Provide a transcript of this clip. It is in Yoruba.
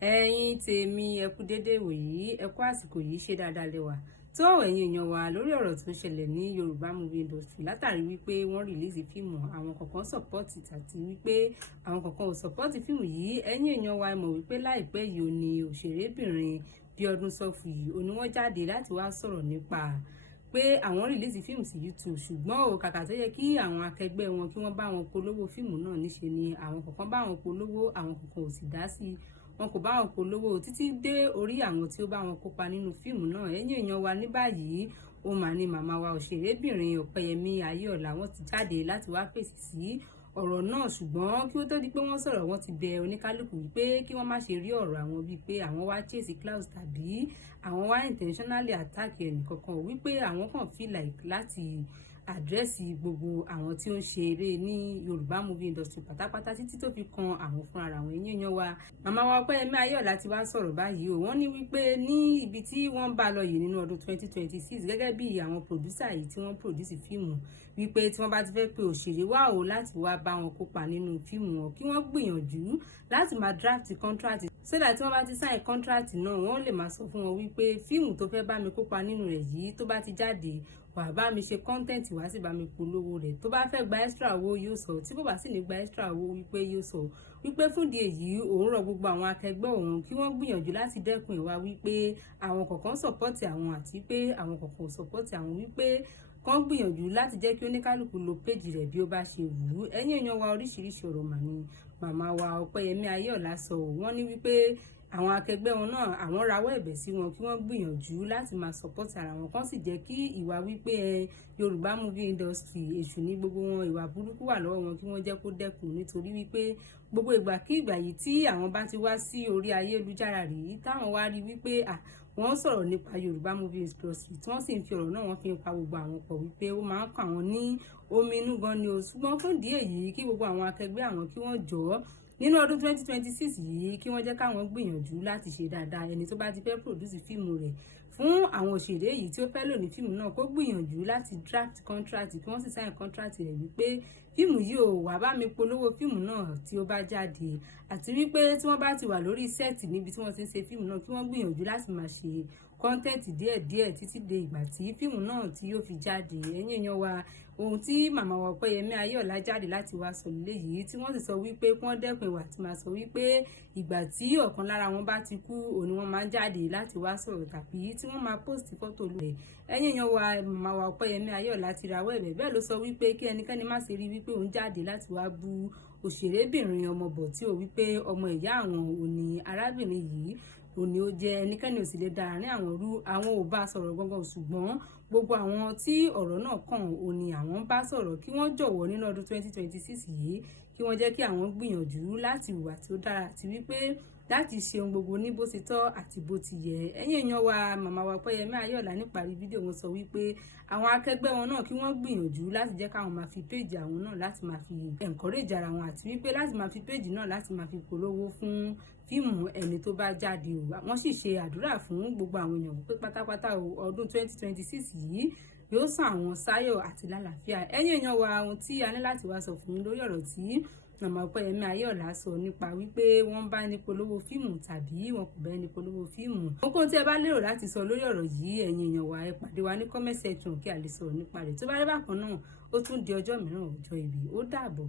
Ẹ̀yin tèmi ẹ kú dédé wòyí, ẹ kú àsìkò yìí, ṣe dáadáa lẹ́wà. Tó ẹ̀yin èèyàn wa lórí ọ̀rọ̀ tó ń ṣẹlẹ̀ ní Yorùbá movie industry látàrí wípé wọ́n rìlíìsì fíìmù àwọn kọ̀ọ̀kan sọ̀pọ́ọ̀tì àti wípé àwọn kọ̀ọ̀kan ò sọ̀pọ́ọ̀tì fíìmù yìí. Ẹ̀yin èèyàn wa mọ̀ wípé láìpẹ́ yìí ò ní òṣèrébìnrin Bíọ́dún Sọ́fùyì òní wọ́n jáde láti wá sọ̀rọ̀ nípa pé àwọn rìlíìsì fíìmù sí YouTube, ṣùgbọ́n ò kàkà tó yẹ kí àwọn akẹgbẹ́ wọn kí wọ́n bá wọn polówó fíìmù náà, níṣe ni àwọn kọ̀ọ̀kan bá wọn polówó, àwọn kọ̀ọ̀kan ò sì dá sí i, wọn kò bá wọn polówó títí dé orí àwọn tí ó bá wọn kópa nínú fíìmù náà. Ẹ̀yin èèyàn wa ní báyìí ó mà ní màmá wa òṣèrébìnrin Ọpẹ́yẹmí Ayéọlá wọ́n ti jáde láti wá fèsì sí ọ̀rọ̀ náà, ṣùgbọ́n kí ó tó di pé wọ́n sọ̀rọ̀ wọ́n ti bẹ oníkálukú wípé kí wọ́n má ṣe rí ọ̀rọ̀ àwọn bíi pé àwọn wá chase clout tàbí àwọn wá intentionally attack ẹnìkankan, wípé àwọn kàn feel like láti àdírẹ́sì gbogbo àwọn tí ó ń ṣe eré ní Yorùbá movie industry pátápátá títí tó fi kan àwọn fúnra àwọn. Ẹ̀yin èèyàn wa màmá wa Ọpẹ́yẹmí Ayéọlá ti wá sọ̀rọ̀ báyìí o, wọ́n ní wípé ní ibi tí wọ́n bá lọ yìí nínú ọdún 2026 gẹ́gẹ́ bí àwọn producer yìí tí wọ́n produce fíìmù, wípé tí wọ́n bá ti fẹ́ pe òṣèré wá o láti wá bá wọn kópa nínú fíìmù wọn kí wọ́n gbìyànjú láti máa draft contract so that tí wọ́n bá ti sign contract náà wọ́n lè máa sọ fún wọn wípé fíìmù tó fẹ́ bá mi kópa nínú rẹ̀ yìí tó bá ti jáde wà bá mi ṣe content wá sì bá mi polówó rẹ̀, tó bá fẹ́ gba extra owó yóò sọ, tí kò bá sì ní gba extra owó wípé yóò sọ, wípé fún ìdí èyí òun rọ̀ gbogbo àwọn akẹgbẹ́ òun kí wọ́n gbìyànjú láti dẹ́kun ìwà wípé àwọn kọ̀ọ̀kan sọ̀pọ́tì àwọn àti pé àwọn kọ̀ọ̀kan ò sọ̀pọ́tì àwọn, wípé kán gbìyànjú láti jẹ́ kí oníkálukú lo péjì rẹ̀ bí ó bá ṣe wù ú. Ẹ̀yin èèyàn wa oríṣiríṣi ọ̀rọ̀ mà ní màmá wa Ọpẹ́yẹmí Ayéọlá sọ, wọ́n ní wípé àwọn akẹgbẹ́ wọn náà àwọn rawọ́ ẹ̀bẹ̀ sí wọn kí wọ́n gbìyànjú láti máa support ara wọn, kán sì jẹ́ kí ìwà wípé Yorùbá movie industry èṣù ní gbogbo wọn, ìwà burúkú wà lọ́wọ́ wọn, kí wọ́n jẹ́ kó dẹ́kun, nítorí wípé gbogbo ìgbàkígbà yìí tí àwọn bá ti wá sí orí ayélujára rí táwọn wá rí wípé wọ́n sọ̀rọ̀ nípa Yorùbá movie industry tí wọ́n sì ń fi ọ̀rọ̀ náà wọ́n fi ń pa gbogbo àwọn pọ̀, wípé ó máa ń kàn wọ́n ní omi inú gan ni o. Ṣùgbọ́n fún ìdí èyí kí gbogbo àwọn akẹgbẹ́ àwọn kí wọ́n jọ̀ọ́ nínú ọdún 2026 yìí kí wọ́n jẹ́ káwọn gbìyànjú láti ṣe dáadáa. Ẹni tó bá ti fẹ́ produce fíìmù rẹ̀ fún àwọn òṣèré yìí tí ó fẹ́ lò ní fíìmù náà kó gbìyànjú láti draft contract kí wọ́n sì sign contract rẹ̀ wípé fíìmù yìí ò wá bá mi polówó fíìmù náà tí ó bá jáde, àti wípé tí wọ́n bá ti wà lórí sẹ́ẹ̀tì níbi tí wọ́n ti ń ṣe fíìmù náà kí wọ́n gbìyànjú láti máa ṣe kọ́ńtẹ́ǹtì díẹ̀díẹ̀ títí dé ìgbà tí fíìmù náà tí yóò fi jáde. Ẹ̀yin èèyàn wa ohun tí màmá wa Ọpẹ́yẹmí Ayéọlá jáde láti wá sọ léyìí, tí wọ́n sì sọ wípé kí wọ́n dẹ́kun ìwà tí máa sọ wípé ìgbà tí ọ̀kan lára wọn bá ti kú òní wọ́n máa ń jáde láti wá sọ̀rọ̀ tàbí tí wọ́n máa post fọ́tò rẹ̀. Ẹ̀yin èèyàn wa màmá wa Ọpẹ́yẹmí Ayéọlá ti rawọ́ ẹ̀bẹ̀, bẹ́ẹ̀ ló sọ wípé kí ẹnikẹ́ni má ṣe rí wípé òun jáde láti wá bú òṣèrébìnrin ọmọ Bọ̀tí ò, wípé ọmọ ìyá àwọn òní arábìnrin yìí òní ó jẹ́ ẹnikẹ́ni ò sì lè dára ní àwọn rú, àwọn ò bá sọ̀rọ̀ gangan, ṣùgbọ́n gbogbo àwọn tí ọ̀rọ̀ náà kàn òní àwọn bá sọ̀rọ̀ kí wọ́n jọ̀wọ́ nínú ọdún 2026 yìí kí wọ́n jẹ́ kí àwọn gbìyànjú láti hùwà tí ó dára àti wípé láti ṣe ohun gbogbo ní bó ti tọ́ àti bó ti yẹ. Ẹ̀yin èèyàn wa màmá wa Ọpẹ́yẹmí Ayéọlá níparí fídíò wọn sọ wípé àwọn akẹgbẹ́ wọn náà kí wọ́n gbìyànjú láti jẹ́ káwọn máa fi péjì àwọn náà láti máa fi encourage ara wọn, àti wípé láti máa fi péjì náà láti máa fi polówó fún fíìmù ẹni tó bá jáde o. Wọ́n sì ṣe àdúrà fún gbogbo àwọn èèyàn wípé pátápátá ọdún 2026 yìí yóò sàn àwọn sáyọ̀ àti lálàáfíà. Ẹ̀yin èèyàn wa ohun tí a ní láti wá sọ fún yín lórí ọ̀rọ̀ tí màmá Ọpẹ́yẹmí Ayéọlá sọ nípa wípé wọ́n bá ní polówó fíìmù tàbí wọn kò bá ní polówó fíìmù. Ohunkóhun tí ẹ bá lérò láti sọ lórí ọ̀rọ̀ yìí ẹ̀yin èèyàn wa ẹ pàdé wa ní comment section kí a lè sọ̀rọ̀ nípa rẹ̀. Tó bá rí bákan náà ó tún di ọjọ́ mìíràn ọjọ́ ìbí. Ó dàbọ̀.